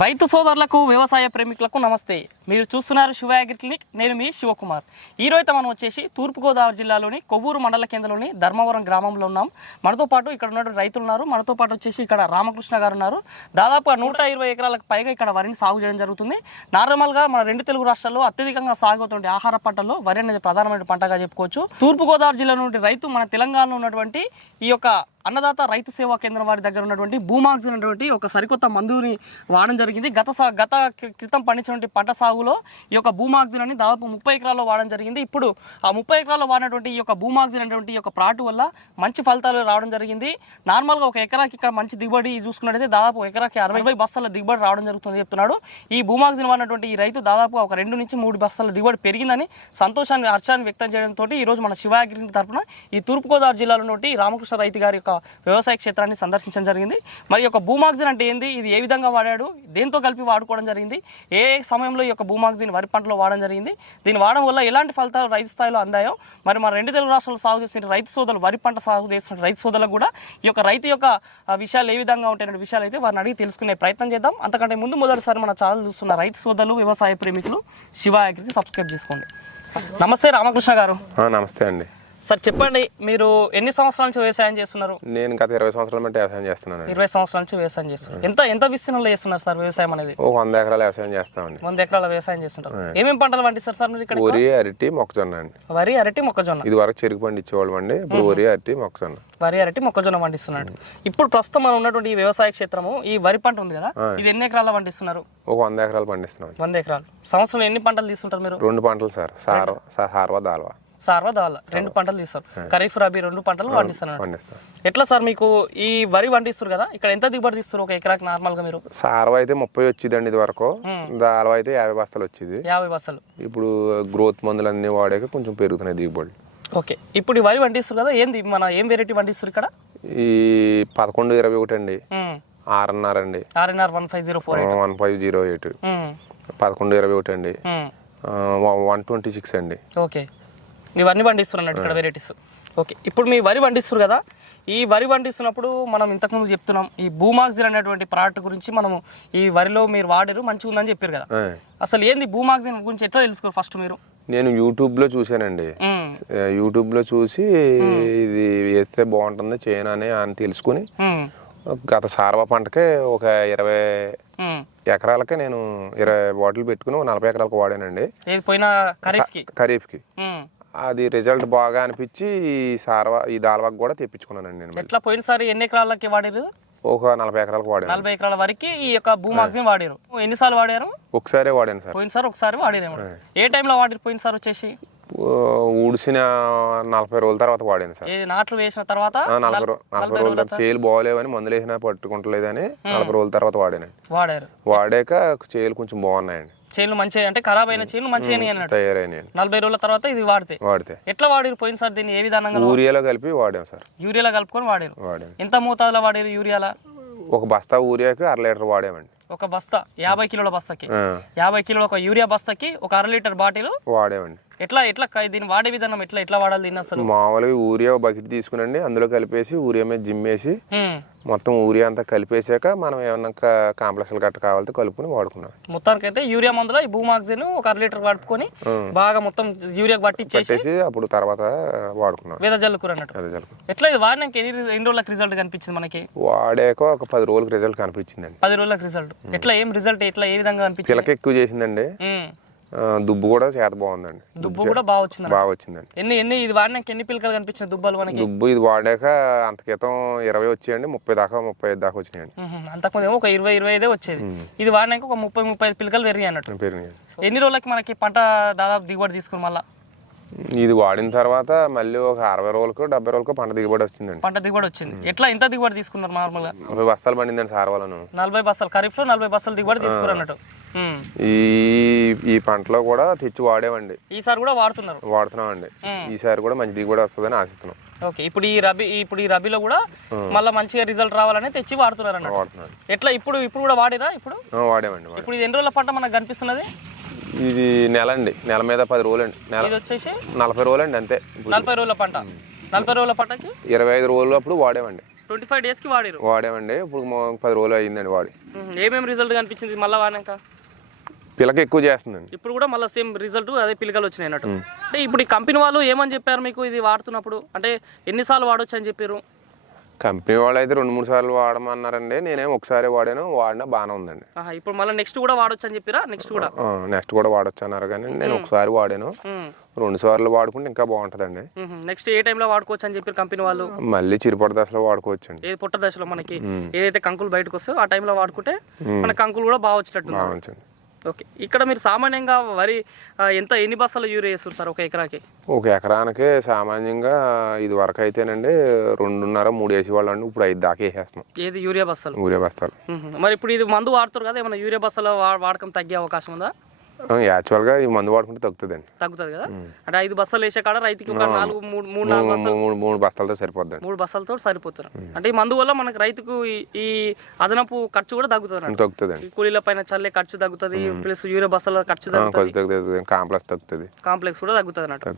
రైతు సోదరులకు వ్యవసాయ ప్రేమికులకు నమస్తే. మీరు చూస్తున్నారు శివ అగ్రి క్లినిక్. నేను మీ శివకుమార్. ఈరోజు మనం వచ్చేసి తూర్పుగోదావరి జిల్లాలోని కొవ్వూరు మండల కేంద్రంలోని ధర్మవరం గ్రామంలో ఉన్నాం. మనతో పాటు ఇక్కడ ఉన్న రైతులు ఉన్నారు. మనతో పాటు వచ్చేసి ఇక్కడ రామకృష్ణ గారు ఉన్నారు. దాదాపు నూట ఇరవై ఎకరాలకు పైగా ఇక్కడ వరిని సాగు చేయడం జరుగుతుంది. నార్మల్గా మన రెండు తెలుగు రాష్ట్రాల్లో అత్యధికంగా సాగు అవుతుండే ఆహార పంటల్లో వరి అనేది ప్రధానమైన పంటగా చెప్పుకోవచ్చు. తూర్పుగోదావరి జిల్లా నుండి రైతు మన తెలంగాణలో ఉన్నటువంటి ఈ యొక్క అన్నదాత రైతు సేవా కేంద్రం వారి దగ్గర ఉన్నటువంటి భూమాక్స్ అనేటువంటి ఒక సరికొత్త మందుని వాడడం జరిగింది. గత సా గత క్రి- క్రితం పండించినటువంటి పంట సాగులో ఈ యొక్క భూమాక్సిన్ అని దాదాపు ముప్పై ఎకరాల్లో వాడడం జరిగింది. ఇప్పుడు ఆ ముప్పై ఎకరాల్లో వాడినటువంటి ఈ యొక్క భూమాక్సిన్ అనేటువంటి యొక్క ప్రాటు వల్ల మంచి ఫలితాలు రావడం జరిగింది. నార్మల్గా ఒక ఎకరాకి ఇక్కడ మంచి దిగుబడి చూసుకున్నట్టయితే దాదాపు ఒక ఎకరాకి అరవై బస్తాల దిగుబడి రావడం జరుగుతుంది చెప్తున్నాడు. ఈ భూమాక్సిన్ వాడినటువంటి ఈ రైతు దాదాపు ఒక రెండు నుంచి మూడు బస్తాల దిగుబడి పెరిగిందని సంతోషాన్ని హర్షాన్ని వ్యక్తం చేయడంతో ఈ రోజు మన శివాగిరి తరపున ఈ తూర్పుగోదావరి జిల్లాలో ఉన్నటువంటి రామకృష్ణ రైతు గారి యొక్క వ్యవసాయ క్షేత్రాన్ని సందర్శించడం జరిగింది. మరి యొక్క భూమాగ్జిన్ అంటే ఏంది? ఇది ఏ విధంగా వాడాడు? దేంతో కలిపి వాడుకోవడం జరిగింది? ఏ సమయంలో ఈ యొక్క భూమాగ్జిన్ వరి పంటలో వాడడం జరిగింది? దీన్ని వాడడం వల్ల ఎలాంటి ఫలితాలు రైతు స్థాయిలో అందాయో? మరి మన రెండు తెలుగు రాష్ట్రాలు సాగు చేసిన రైతు సోదరులు వరి పంట సాగు చేసిన రైతు సోదరులకు కూడా ఈ యొక్క రైతు యొక్క విషయాలు ఏ విధంగా ఉంటాయనే విషయాలు అయితే వారిని అడిగి తెలుసుకునే ప్రయత్నం చేద్దాం. అంతకంటే ముందు మొదటిసారి మన ఛానల్ చూస్తున్న రైతు సోదరులు వ్యవసాయ ప్రేమికులు శివ అగ్రికి సబ్స్క్రైబ్ చేసుకోండి. నమస్తే రామకృష్ణ గారు. నమస్తే అండి. సార్ చెప్పండి మీరు ఎన్ని సంవత్సరాల నుంచి వ్యవసాయం చేస్తున్నారు? నేను గత ఇరవై సంవత్సరాల బట్టి వ్యవసాయం చేస్తున్నానండి. ఇరవై సంవత్సరాల నుంచి వ్యవసాయం చేస్తున్నారు. ఎంత ఎంత విస్తీర్ణంలో చేస్తున్నారు సార్ వ్యవసాయం అనేది? ఒక వంద ఎకరాల వ్యవసాయం చేస్తామండి. వంద ఎకరాల వ్యవసాయం చేస్తుంటారు. ఏమేమి పంటలు పండిస్తారు సార్ మీరు ఇక్కడ వరి అరటి మొక్కజొన్న అండి. వరి అరటి మొక్కజొన్న. ఇది వరకు చెరుకు పండి ఇచ్చేవాళ్ళం అండి. ఇప్పుడు వరి అరటి మొక్కజొన్న. వరి అరటి మొక్కజొన్న పండిస్తున్నాడు ఇప్పుడు ప్రస్తుతం మనం ఉన్నటువంటి ఈ వ్యవసాయ క్షేత్రము ఈ వరి పంట ఉంది కదా ఇది ఎన్ని ఎకరాల పండిస్తున్నారు? ఒక వంద ఎకరాలు పండిస్తున్నాం వంద ఎకరాలు. సంవత్సరం ఎన్ని పంటలు తీసుకుంటారు మీరు? రెండు పంటలు సార్ సార్ సార్వా దాల్వా. సార్వా దాల రెండు పంటలు తీస్తారు. ఖరీఫ్ రబీ రెండు పంటలు పండిస్తున్నారు పండిస్తాం ఎట్లా సార్ మీకు ఈ వరి పండిస్తారు కదా ఇక్కడ ఎంత దిగుబడి తీస్తారు ఒక ఎకరాకి నార్మల్గా మీరు? సార్వా అయితే ముప్పై వచ్చిందండి ఇది వరకు. దాల్వా అయితే యాభై బస్తాలు వచ్చింది. యాభై బస్సలు ఇప్పుడు గ్రోత్ మందులు అన్ని వాడాక కొంచెం పెరుగుతున్నాయి దిగుబడి. ఓకే. ఇప్పుడు ఈ వరి పండిస్తారు కదా ఏంది మన ఏం వెరైటీ పండిస్తారు ఇక్కడ? ఈ పదకొండు ఇరవై ఒకటి అండి. ఆర్ఎన్ఆర్ అండి. RNR one five zero four one five zero eight. పదకొండు ఇరవై ఒకటి అండి. వన్ ట్వంటీ సిక్స్ అండి. ఓకే. ఇవన్నీ పండిస్తున్నారు అన్నట్టు ఇక్కడ వెరైటీస్ ఓకే ఇప్పుడు మీ వరి పండిస్తారు కదా ఈ వరి పండిస్తున్నప్పుడు మనం ఇంతకుముందు చెప్తున్నాం ఈ భూమాక్సిన్ అనేటువంటి ప్రోడక్ట్ గురించి మనము ఈ వరిలో మీరు వాడారు మంచిగా ఉందని చెప్పారు కదా. అసలు ఏంది భూమాక్సిన్ గురించి ఎట్లా తెలుసుకోరు ఫస్ట్ మీరు? నేను యూట్యూబ్లో చూశానండి. ఆ, యూట్యూబ్లో చూసి ఇది వేస్తే బాగుంటుంది చేయను అని అని తెలుసుకుని గత సార్వ పంటకే ఒక ఇరవై. ఎకరాలకే నేను ఇరవై బాటిల్ పెట్టుకుని నలభై ఎకరాలకు వాడానండి. ఖరీఫ్కి. అది రిజల్ట్ బాగా అనిపించి ఈ సార్వ ఈ దాల్వాకు కూడా తెప్పించుకున్నానండి నేను మళ్ళీ. ఎట్లా పోయినసారి ఎన్ని ఎకరాలకి వాడారు ఒక నలభై ఎకరాలకు వాడాను. నలభై ఎకరాల వరకు ఈ యొక్క భూమాక్సిన్ వాడారు ఎన్నిసార్లు వాడారు? ఒకసారే వాడాను సార్. పోయినసారి ఒకసారి వాడారేమో. ఏ టైంలో వాడారు పోయినసారి వచ్చేసి? ఊ, ఊడిసిన నలభై రోజుల తర్వాత వాడాను సార్. నాట్లు వేసిన తర్వాత? ఆ, నలభై రో- నలభై రోజుల తర్వాత చేలు బాగోలేవని మందులు వేసినా పట్టుకుంటలేదని నలభై రోజుల తర్వాత వాడానండి. వాడారు. వాడాక చేలు కొంచెం బాగున్నాయండి. చేనులు మంచిగా అంటే ఖరాబ్ అయిన చేనులు మంచిగా అన్నట్టు నలభై రోజుల తర్వాత ఇది వాడితే. వాడితే. ఎట్లా వాడారు పోయినసారి దీన్ని? ఏ విధానంగా యూరియాలో కలిపి వాడాం సార్. యూరియాలో కలుపుకొని వాడారు. వాడాం. ఎంత మోతాదులో వాడారు యూరియాల? ఒక బస్తా యూరియాకి అర లీటర్ వాడామండి. ఒక బస్తా. యాభై కిలోల బస్తాకి. యాభై కిలోల ఒక యూరియా బస్తాకి ఒక అర లీటర్ బాటిల్ వాడామండి. ఎట్లా ఎట్లా దీన్ని వాడే విధానం ఎట్లా ఎట్లా వాడాలి దీన్ని అసలు? మామూలుగా యూరియా ఒక బకెట్ తీసుకునండి. అందులో కలిపేసి యూరియా మీద జిమ్మేసి ఉమ్. మొత్తం యూరియా అంతా కలిపేసాక మనం ఏమన్నా కాంప్లెక్స్లు గట్ట కావాలితే కలుపుకొని వాడుకున్నాం మొత్తానికైతే యూరియా మందులో ఈ భూమాక్సిన్ ఒక అర లీటర్ కలుపుకొని బాగా మొత్తం యూరియాకి పట్టించేసి అప్పుడు తర్వాత వాడుకున్నాం వేద జల్లుకూర అన్నట్టు. ఎట్లా ఇది వాడినాక ఎన్ని రోజులకు రిజల్ట్ కనిపించింది మనకి? వాడాక ఒక పది రోజులకు రిజల్ట్ కనిపించిందండి. పది రోజులకు రిజల్ట్ ఎట్లా ఏం రిజల్ట్ ఎట్లా ఏ విధంగా కనిపించింది? పిలక ఎక్కువ చేసిందండి. దుబ్బు కూడా చేత బాగుందండి. దుబ్బు కూడా బాగా వచ్చింది బాగా వచ్చిందండి. ఎన్ని ఎన్ని ఇది వాడినాక ఎన్ని పిలకలు కనిపించిన దుబ్బలు మనకి? దుబ్బు ఇది వాడాక అంత క్రితం ఇరవై వచ్చాయండి ముప్పై దాకా ముప్పై ఐదు దాకా వచ్చినాయండి. అంతకుముందు ఏమో ఒక ఇరవై ఇరవై ఐదే వచ్చేది. ఇది వాడినాక ఒక ముప్పై ముప్పై ఐదు పిలకలు పెరిగాయి అన్నట్టు. పెరిగినాయండి ఎన్ని రోజులకి మనకి పంట దాదాపు దిగుబడి తీసుకుని మళ్ళా? ఇది వాడిన తర్వాత మళ్ళీ ఒక అరవై రోజులకు డెబ్బై రోజులకు పంట దిగుబడి వచ్చిందండి. పంట దిగుబడి వచ్చింది. ఎట్లా ఎంత దిగుబడి తీసుకున్నారు నార్మల్గా నలభై బస్తాలు పండిందండి సార్ వాళ్ళను. నలభై బస్తాలు ఖరీఫ్లో నలభై బస్తాలు దిగుబడి తీసుకున్నారు అన్నట్టు. ఈ ఈ పంటలో కూడా తెచ్చి వాడేవండి. ఈసారి కూడా వాడుతున్నారు. వాడుతున్నామండి. ఈసారి కూడా మంచి దిగుబడి వస్తుందని ఆశిస్తున్నాం. ఓకే ఇప్పుడు ఈ రబీ ఇప్పుడు ఈ రబీలో కూడా మళ్ళీ మంచిగా రిజల్ట్ రావాలని తెచ్చి వాడుతున్నారు వాడుతున్నాను ఎట్లా ఇప్పుడు ఇప్పుడు కూడా వాడిరా ఇప్పుడు? వాడామండి వాడాం. ఇప్పుడు ఇది ఎన్ని రోజుల పంట మనకు కనిపిస్తున్నది? ఇది నెల అండి నెల మీద పది రోజులు అండి నెల వచ్చేసి నలభై రోజులు అండి అంతే. నలభై రోజుల పంట. నలభై రోజుల పంటకి ఇరవై ఐదు రోజులు అప్పుడు వాడేవండి. ట్వంటీ ఫైవ్ డేస్కి వాడారు వాడామండి ఇప్పుడు పది రోజులు అయ్యిందండి వాడి. మ్మ్. ఏమేమి రిజల్ట్ కనిపించింది మళ్ళీ వాడినాక? పిల్లకి ఎక్కువ చేస్తుందండి. ఇప్పుడు కూడా మళ్ళీ సేమ్ రిజల్ట్ అదే పిల్లకలు వచ్చినాయి అన్నట్టు. అంటే ఇప్పుడు ఈ కంపెనీ వాళ్ళు ఏమని చెప్పారు మీకు ఇది వాడుతున్నప్పుడు? అంటే ఎన్నిసార్లు వాడొచ్చు అని చెప్పారు? కంపెనీ వాళ్ళు అయితే రెండు మూడు సార్లు వాడమన్నారండి. నేనేం ఒకసారి వాడాను వాడినా బాగానే ఉందండి. ఆహా, ఇప్పుడు మళ్ళీ నెక్స్ట్ కూడా వాడొచ్చు అని చెప్పారా? నెక్స్ట్ కూడా? నెక్స్ట్ కూడా వాడొచ్చు అన్నారు కానీ నేను ఒకసారి వాడాను. రెండు సార్లు వాడుకుంటే ఇంకా బాగుంటుందండి. నెక్స్ట్ ఏ టైంలో వాడుకోవచ్చు అని చెప్పారు కంపెనీ వాళ్ళు? మళ్ళీ చిరుపడి దశలో వాడుకోవచ్చండి. ఏది పుట్ట దశలో మనకి ఏదైతే కంకులు బయటకు వస్తాయో ఆ టైంలో వాడుకుంటే మన కంకులు కూడా బాగా వచ్చేటట్టు బాగుంచండి ఓకే. ఇక్కడ మీరు సామాన్యంగా వరి ఎంత ఎన్ని బస్తాలు యూరియా వేస్తారు సార్ ఒక ఎకరాకి? ఒక ఎకరానికి సామాన్యంగా ఇది వరకు అయితేనండి రెండున్నర మూడు వేసి వాళ్ళు అండి ఇప్పుడు ఐదు దాకా వేసేస్తున్నాం. ఏది? యూరియా బస్తాలు. ఊరే బస్తాలు. మరి ఇప్పుడు ఇది మందు వాడుతారు కదా ఏమైనా యూరియా బస్తాల వాడకం తగ్గే అవకాశం ఉందా? యాక్చువల్గా ఈ మందు వాడుకుంటే తగ్గుతుందండి. తగ్గుతుంది కదా? అంటే ఐదు బస్తాలు వేసే కాడ రైతుకి ఒక నాలుగు మూడు మూడు నాలుగు మూడు బస్తాలు మూడు మూడు బస్తాలతో సరిపోద్దండి. మూడు బస్తాలతో సరిపోతారు. అంటే ఈ మందు వల్ల మనకి రైతుకు ఈ- అదనపు ఖర్చు కూడా తగ్గుతుంది ఈ కూలీల పైన చల్లే ఖర్చు తగ్గుతుంది ప్లస్ యూరియా బస్తాల ఖర్చు తగ్గుతుంది. తగ్గుతుంది కాంప్లెక్స్ తగ్గుతుంది. కాంప్లెక్స్ కూడా తగ్గుతుంది అన్నట్టు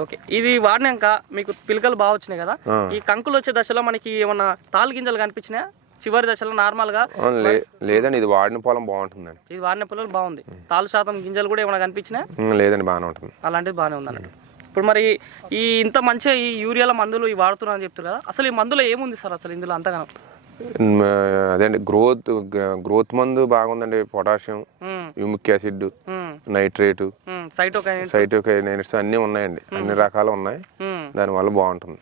ఓకే. ఇది వాడినాక మీకు పిలకలు బాగా వచ్చినాయి కదా? ఈ కంకులు వచ్చే దశలో మనకి ఏమన్నా తాలు గింజలు కనిపించినాయా? చివరి దశలో నార్మల్గా ఆ, లే లేదండి ఇది వాడిన పొలం బాగుంటుందండి. ఇది వాడిన పిల్లలు బాగుంది. తాలు శాతం గింజలు కూడా ఏమైనా కనిపించినా? లేదండి బాగానే ఉంటుంది. అలాంటిది బాగానే ఉంది అన్నట్టు ఇప్పుడు మరి ఈ ఇంత మంచిగా ఈ యూరియాల మందులు ఈ వాడుతున్నా అని చెప్తారు కదా అసలు ఈ మందులో ఏముంది సార్ అసలు ఇందులో అంతగానో? ఉమ్, అదేండి గ్రోత్ గ్రోత్ మందు బాగుందండి potassium humic acid nitrate cytokine cytokinins. అన్నీ ఉన్నాయండి అన్ని రకాలు ఉన్నాయి. దానివల్ల బాగుంటుంది.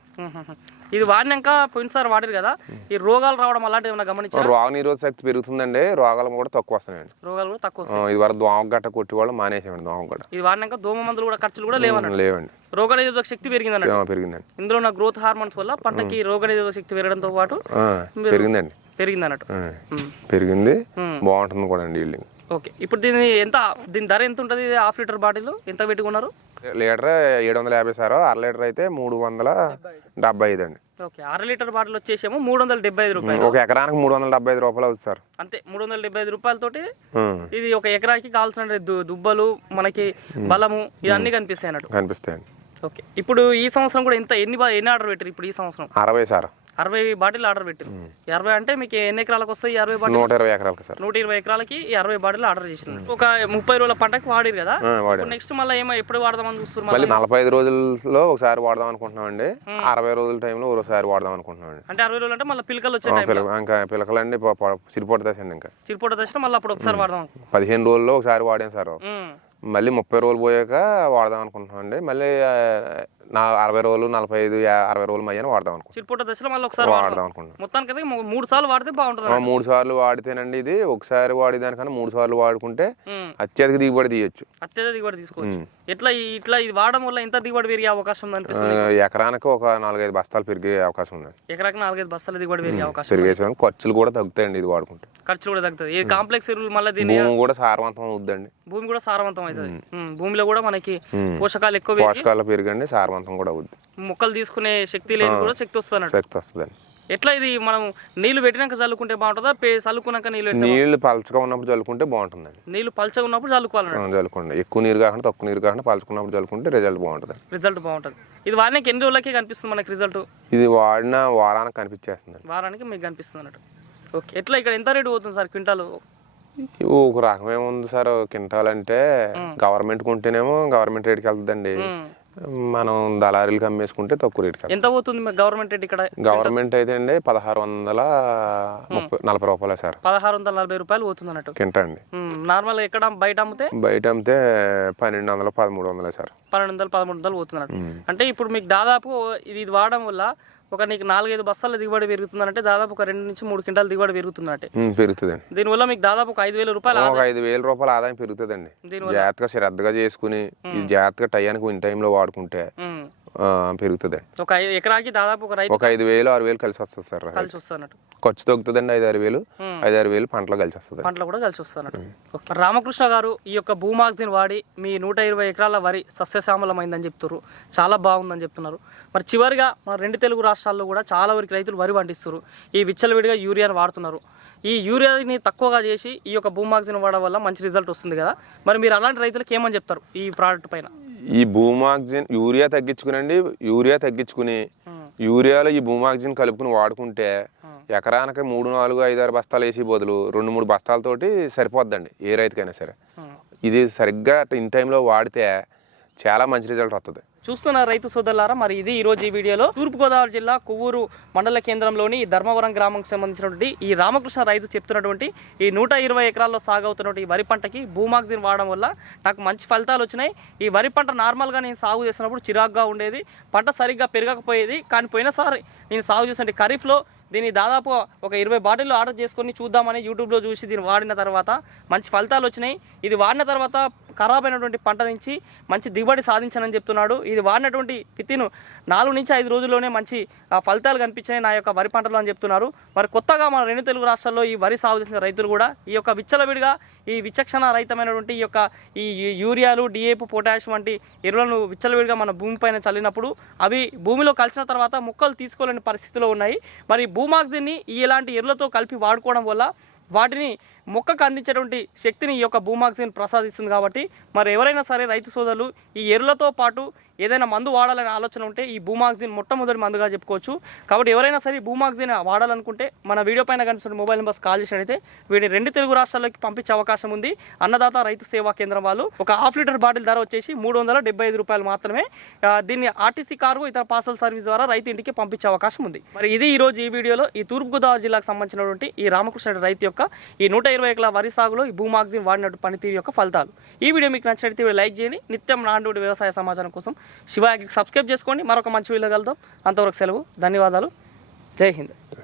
ఇది వాడినాక పోయినసారి వాడారు కదా ఈ రోగాలు రావడం అలాంటివి ఏమైనా గమనించారు? రోగ నిరోధక శక్తి పెరుగుతుందండి రోగాలు కూడా తక్కువ వస్తున్నాయండి. రోగాలు కూడా తక్కువ ఇది వరకు దోమ గట్ట కొట్టి వాళ్ళు మానేసామండి దోమ గట్ట. ఇది వాడినాక దోమ మందులు కూడా ఖర్చులు కూడా లేవన్నట్టు. లేవండి. రోగ నిరోధక శక్తి పెరిగింది అన్నట్టు ఆ, పెరిగిందండి. ఇందులో ఉన్న గ్రోత్ హార్మోన్స్ వల్ల పంటకి రోగ నిరోధక శక్తి పెరగడంతో పాటు పెరిగిందండి. పెరిగింది అన్నట్టు. పెరిగింది. బాగుంటుంది కూడా అండి ఓకే. ఇప్పుడు దీని ఎంత దీని ధర ఎంత ఉంటుంది ఇది హాఫ్ లీటర్ బాటిల్? ఎంత పెట్టుకున్నారు లీటర్ ఏడు వందల యాభై సార్. అర లీటర్ అయితే మూడు వందల డెబ్బై ఐదు అండి. ఓకే. అర లీటర్ బాటిల్ వచ్చేసేమో మూడు వందల డెబ్బై ఐదు రూపాయలు. ఒక ఎకరానికి మూడు వందల డెబ్బై ఐదు రూపాయలు అవుతుంది సార్. అంతే మూడు వందల డెబ్బై ఐదు రూపాయలతోటి ఇది ఒక ఎకరాకి కావాల్సిన దుబ్బలు మనకి బలము ఇవన్నీ కనిపిస్తాయి అన్నట్టు. కనిపిస్తాయండి. ఓకే. ఇప్పుడు ఈ సంవత్సరం కూడా ఎంత ఎన్ని ఎన్ని ఆర్డర్ పెట్టారు ఇప్పుడు ఈ సంవత్సరం? అరవై సార్. అరవై బాటిల్ ఆర్డర్ పెట్టారు. అరవై అంటే మీకు ఎన్ని ఎకరాలకు వస్తాయి అరవై బాటిల్? నూట ఇరవై ఎకరాలకి సార్. నూట ఇరవై ఎకరాలకి అరవై బాటిల్ ఆర్డర్ చేసింది. ఒక ముప్పై రోజుల పంటకి వాడిరు కదా? నెక్స్ట్ మళ్ళీ ఏమో ఎప్పుడు వాడదామని చూస్తున్నారు మళ్ళీ నలభై ఐదు రోజుల్లో ఒకసారి వాడదాం అనుకుంటున్నామండి. అరవై రోజుల టైంలో ఒకసారి వాడదాం అనుకుంటున్నామండి. అంటే అరవై రోజులు అంటే మళ్ళీ పిలకలు వచ్చే ఆ, టైం పిల్ల ఇంకా పిలకలండి సిరిపోటు దశండి ఇంకా. చిరుపూట దశలో మళ్ళీ అప్పుడు ఒకసారి వాడదాం అనుకుంటున్నాం. పదిహేను రోజుల్లో ఒకసారి వాడాం సార్. మళ్ళీ ముప్పై రోజులు పోయాక వాడదాం అనుకుంటున్నామండి మళ్ళీ ఆ, నా అరవై రోజులు నలభై ఐదు అరవై రోజులు మధ్యన వాడదాం అనుకుంటున్నాం. చిరుపూట దశలో మళ్ళీ ఒకసారి వాడదాం అనుకుంటున్నాం. మొత్తానికి మూడు సార్లు వాడితే బాగుంటుంది మూడు సార్లు వాడితేనండి ఇది. ఒకసారి వాడేదానికన్నా మూడు సార్లు వాడుకుంటే. అత్యధిక దిగుబడి తీయొచ్చు. అత్యధిక దిగుబడి తీసుకోవచ్చు. ఎట్లా ఈ- ఇట్లా ఇది వాడడం వల్ల ఎంత దిగుబడి పెరిగే అవకాశం ఉంది ఎకరానికి ఒక నాలుగైదు బస్తాలు పెరిగే అవకాశం ఉందండి ఎకరాకి నాలుగైదు బస్తాల దిగుబడి పెరిగే అవకాశం పెరిగేసాను ఖర్చులు కూడా తగ్గుతాయండి ఇది వాడుకుంటే. ఖర్చు కూడా తగ్గుతుంది ఈ కాంప్లెక్స్ ఎరువులు మళ్ళీ దీని భూమి కూడా సారవంతం అవుద్దండి. భూమి కూడా సారవంతం అవుతుంది. భూమిలో కూడా మనకి. పోషకాలు ఎక్కువ పోషకాలు పెరిగండి సారవంతం కూడా అవుద్ది. మొక్కలు తీసుకునే శక్తి లేని కూడా శక్తి వస్తుంది. శక్తి వస్తుందండి. ఎట్లా ఇది మనం నీళ్ళు పెట్టినాక చల్లుకుంటే బాగుంటుందా? చల్లుకున్నాక నీళ్ళు నీళ్ళు పలచగా ఉన్నప్పుడు చల్లుకుంటే బాగుంటుందండి. నీళ్ళు పల్చగా ఉన్నప్పుడు చల్లుకోవాలన్నట్టు. ఆ, చల్లుకోండి. ఎక్కువ నీరు కాకుండా తక్కువ నీరు కాకుండా పలుచుకున్నప్పుడు చల్లుకుంటే రిజల్ట్ బాగుంటుంది రిజల్ట్ బాగుంటుంది. ఇది వాడినాక ఎన్ని రోజులకే కనిపిస్తుంది మనకి రిజల్ట్? ఇది వాడిన వారానికి కనిపించేస్తుందండి. వారానికి మీకు కనిపిస్తుంది అన్నట్టు. ఓకే. ఎట్లా ఇక్కడ ఎంత రేటు పోతుంది సార్ క్వింటాలు? ఒక రకమే ఉంది సార్. కింటాల్ అంటే గవర్నమెంట్ కొంటేనేమో గవర్నమెంట్ రేట్కి వెళ్తుందండి. మనం దళారీలకు అమ్మేసుకుంటే తక్కువ రేట్కి వెళ్తుంది. ఎంత పోతుంది గవర్నమెంట్ రేట్ ఇక్కడ? గవర్నమెంట్ అయితే అండి పదహారు వందల ముప్పై నలభై రూపాయలే సార్. పదహారు వందల నలభై రూపాయలు పోతుంది అన్నట్టు. కింటా అండి నార్మల్ ఎక్కడ బయట అమ్మితే? బయట అమ్మితే పన్నెండు వందల పదమూడు వందలే సార్. పన్నెండు వందలు పదమూడు వందలు పోతుంది అన్నట్టు. అంటే ఇప్పుడు మీకు దాదాపు ఇది వాడడం వల్ల ఒక నీకు నాలుగైదు బస్తాల దిగుబడి పెరుగుతుందంటే దాదాపు ఒక రెండు నుంచి మూడు క్వింటాల దిగుబడి పెరుగుతుందంటే. ఉమ్, పెరుగుతుందండి. దీనివల్ల మీకు దాదాపు ఒక ఐదు వేల రూపాయలు ఒక ఐదు వేల రూపాయల ఆదాయం పెరుగుతుందండి. జాగ్రత్తగా శ్రద్ధగా చేసుకుని జాగ్రత్తగా టయానికి ఇన్ టైంలో వాడుకుంటే పెరుగుతుందండి. ఒక ఐదు ఎకరాకి దాదాపు ఒక రైతు ఒక ఐదు వేలు ఆరు వేలు కలిసి వస్తుంది సార్ కలిసి వస్తున్నట్టు ఖర్చు తగ్గుతుందండి ఐదు ఆరు వేలు. ఐదు ఆరు వేలు పంటలో కలిసి వస్తుంది. పంటలు కూడా కలిసి వస్తున్నట్టు. రామకృష్ణ గారు ఈ యొక్క భూమాక్సిన్ వాడి మీ నూట ఇరవై ఎకరాల వరి సస్యశ్యామలమైందని చెప్తున్నారు చాలా బాగుందని చెప్తున్నారు. మరి చివరిగా మన రెండు తెలుగు రాష్ట్రాల్లో కూడా చాలా వరకు రైతులు వరి పండిస్తారు ఈ విచ్చలవిడిగా యూరియాని వాడుతున్నారు. ఈ యూరియాని తక్కువగా చేసి ఈ యొక్క భూమాక్సిన్ వాడడం వల్ల మంచి రిజల్ట్ వస్తుంది కదా. మరి మీరు అలాంటి రైతులకు ఏమని చెప్తారు ఈ ప్రోడక్ట్ పైన? ఈ భూమాక్సిన్ యూరియా తగ్గించుకునండి యూరియా తగ్గించుకుని ఉమ్. యూరియాలో ఈ భూమాక్సిజన్ కలుపుకుని వాడుకుంటే ఎకరానికి మూడు నాలుగు ఐదు ఆరు బస్తాలు వేసి బదులు రెండు మూడు బస్తాలతోటి సరిపోద్దండి ఏ రైతుకైనా సరే. ఇది సరిగ్గా ఇన్ టైంలో వాడితే చాలా మంచి రిజల్ట్ వస్తుంది చూస్తున్న రైతు సోదరులారా మరి ఇది ఈరోజు ఈ వీడియోలో తూర్పుగోదావరి జిల్లా కొవ్వూరు మండల కేంద్రంలోని ధర్మవరం గ్రామంకి సంబంధించినటువంటి ఈ రామకృష్ణ రైతు చెప్తున్నటువంటి ఈ నూట ఇరవై ఎకరాల్లో సాగవుతున్నటువంటి ఈ వరి పంటకి భూమాక్సిన్ వాడడం వల్ల నాకు మంచి ఫలితాలు వచ్చినాయి. ఈ వరి పంట నార్మల్గా నేను సాగు చేసినప్పుడు చిరాగ్గా ఉండేది. పంట సరిగ్గా పెరగకపోయేది. కానీ పోయినసారి నేను సాగు చేసిన ఖరీఫ్లో దీన్ని దాదాపు ఒక ఇరవై బాటిల్ ఆర్డర్ చేసుకొని చూద్దామని యూట్యూబ్లో చూసి దీన్ని వాడిన తర్వాత మంచి ఫలితాలు వచ్చినాయి. ఇది వాడిన తర్వాత ఖరాబ్ అయినటువంటి పంట నుంచి మంచి దిగుబడి సాధించానని చెప్తున్నాడు. ఇది వాడినటువంటి వితిన్ నాలుగు నుంచి ఐదు రోజుల్లోనే మంచి ఫలితాలు కనిపించాయి నా యొక్క వరి పంటలో అని చెప్తున్నారు. మరి కొత్తగా మన రెండు తెలుగు రాష్ట్రాల్లో ఈ వరి సాగు చేసిన రైతులు కూడా ఈ యొక్క విచ్చలవిడిగా ఈ విచక్షణ రహితమైనటువంటి ఈ యొక్క ఈ యూరియాలు డిఏపు పొటాష్ వంటి ఎరువులను విచ్చలవిడిగా మన భూమిపైన చల్లినప్పుడు అవి భూమిలో కలిసిన తర్వాత మొక్కలు తీసుకోలేని పరిస్థితిలో ఉన్నాయి. మరి భూమాక్సిన్ని ఈ ఇలాంటి ఎరువులతో కలిపి వాడుకోవడం వల్ల వాటిని మొక్కకు అందించేటువంటి శక్తిని ఈ యొక్క భూమాక్సిన్ ప్రసాదిస్తుంది కాబట్టి మరి ఎవరైనా సరే రైతు సోదరులు ఈ ఎరులతో పాటు ఏదైనా మందు వాడాలనే ఆలోచన ఉంటే ఈ భూమాగ్జిన్ మొట్టమొదటి మందుగా చెప్పుకోవచ్చు. కాబట్టి ఎవరైనా సరే భూమాగ్జిన్ వాడాలనుకుంటే మన వీడియో పైన కనిపిస్తున్న మొబైల్ నెంబర్స్ కాల్ చేసినట్టయితే వీటిని రెండు తెలుగు రాష్ట్రాల్లోకి పంపించే అవకాశం ఉంది. అన్నదాత రైతు సేవా కేంద్రం వాళ్ళు ఒక హాఫ్ లీటర్ బాటిల్ ధర వచ్చేసి మూడు వందల డెబ్బై ఐదు రూపాయలు మాత్రమే దీన్ని ఆర్టీసీ కార్గో ఇతర పార్సల్ సర్వీస్ ద్వారా రైతు ఇంటికి పంపించే అవకాశం ఉంది. మరి ఇది ఈ రోజు ఈ వీడియోలో ఈ తూర్పుగోదావరి జిల్లాకు సంబంధించినటువంటి ఈ రామకృష్ణ రైతు యొక్క ఈ నూట ఇరవై ఎకరాల వరి సాగులో ఈ భూమాక్సిన్ వాడినట్టు పనితీరు యొక్క ఫలితాలు. ఈ వీడియో మీకు నచ్చినట్టు లైక్ చేయండి. నిత్యం నాంటి వ్యవసాయ సమాచారం కోసం శివాకి సబ్స్క్రైబ్ చేసుకోండి. మరొక మంచి వీడియో కలుద్దాం. అంతవరకు సెలవు. ధన్యవాదాలు. జై హింద్.